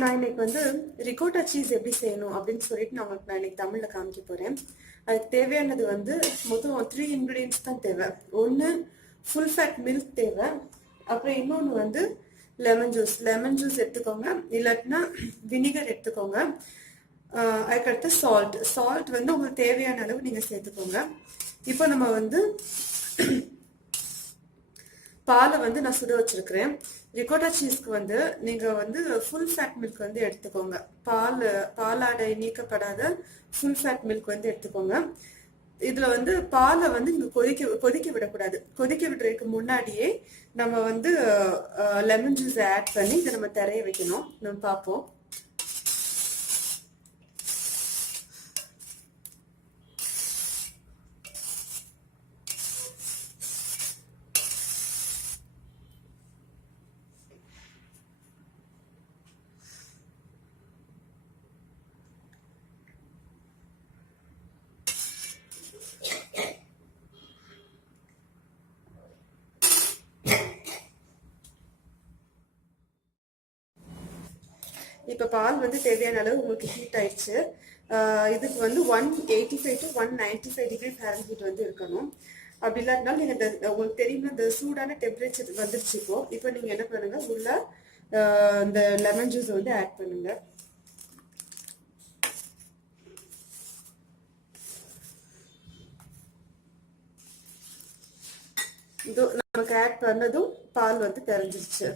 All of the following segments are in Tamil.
நான் இன்னைக்கு வந்து ரிகோட்டா சீஸ் எப்படி செய்யணும் அப்படின்னு சொல்லிட்டு நான் உங்களுக்கு இன்னைக்கு தமிழ்ல காமிக்க போறேன். அதுக்கு தேவையானது வந்து மொத்தம் 3 இன்கிரீடியன்ஸ் தான் தேவை. ஒன்று ஃபுல் ஃபேட் மில்க் தேவை. அப்புறம் இன்னொன்று வந்து லெமன் ஜூஸ் எடுத்துக்கோங்க, இல்லாட்டினா வினிகர் எடுத்துக்கோங்க. அதுக்கடுத்து சால்ட் வந்து உங்களுக்கு தேவையான அளவு நீங்க சேர்த்துக்கோங்க. இப்போ நம்ம வந்து பாலை வந்து நான் சுட வச்சிருக்கிறேன். ரிகோட்டா சீஸ்க்கு வந்து நீங்க வந்து ஃபுல் ஃபேட் மில்க் வந்து எடுத்துக்கோங்க. பாலாடை நீக்கப்படாத ஃபுல் ஃபேட் மில்க் வந்து எடுத்துக்கோங்க. இதுல வந்து பாலை வந்து நீங்க கொதிக்க விடக்கூடாது. கொதிக்க விடுறதுக்கு முன்னாடியே நம்ம வந்து லெமன் ஜூஸ் ஆட் பண்ணி இதை நம்ம திரைய வைக்கணும். நம்ம பார்ப்போம். இப்போ பால் வந்து தேவையான அளவு உங்களுக்கு ஹீட் ஆயிடுச்சு. இதுக்கு வந்து 185 to 195 டிகிரி ஃபாரன்ஹீட் வந்து இருக்கணும். அப்படி இல்லாட்டினாலும் நீங்கள் உங்களுக்கு தெரியுமா, இந்த சூடான டெம்பரேச்சர் வந்துருச்சு. இப்போ நீங்கள் என்ன பண்ணுங்க, உள்ள இந்த லெமன் ஜூஸ் வந்து ஆட் பண்ணுங்க. இது நமக்கு ஆட் பண்ணதும் பால் வந்து தெரிஞ்சிருச்சு.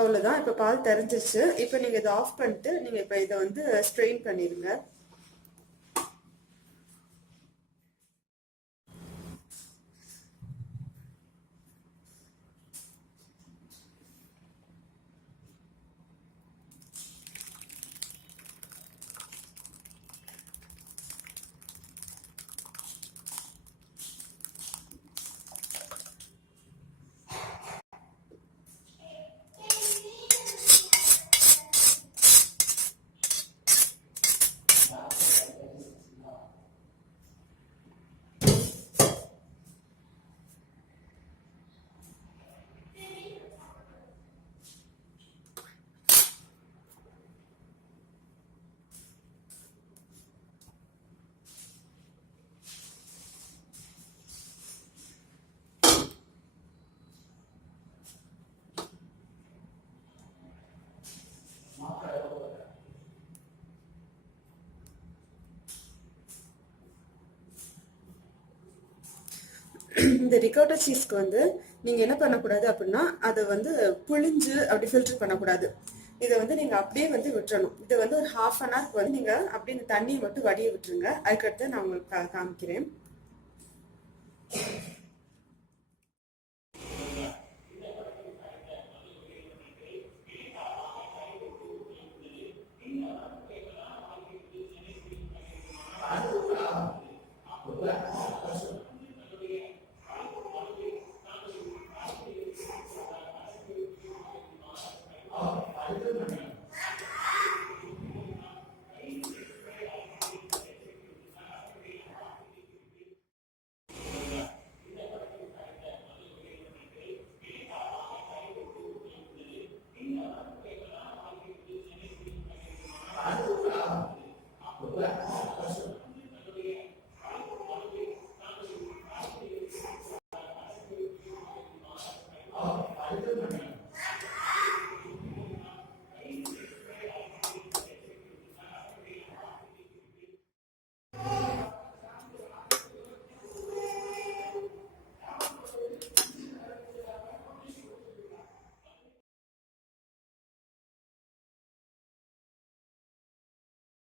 அவ்வளோதான். இப்போ பால் தெரிஞ்சிருச்சு. இப்போ நீங்கள் இதை ஆஃப் பண்ணிட்டு நீங்கள் இப்போ இதை வந்து ஸ்ட்ரெயின் பண்ணிடுங்க. இந்த ரிகோட்டா சீஸ்க்கு வந்து நீங்க என்ன பண்ணக்கூடாது அப்படின்னா, அதை வந்து புழிஞ்சு அப்படி ஃபில்டர் பண்ணக்கூடாது. இதை வந்து நீங்க அப்படியே வந்து விட்டுறணும். இதை வந்து ஒரு ½ hour வந்து நீங்க அப்படியே இந்த தண்ணியை மட்டும் வடிய விட்டுருங்க. அதுக்கடுத்து நான் உங்களுக்கு காமிக்கிறேன்.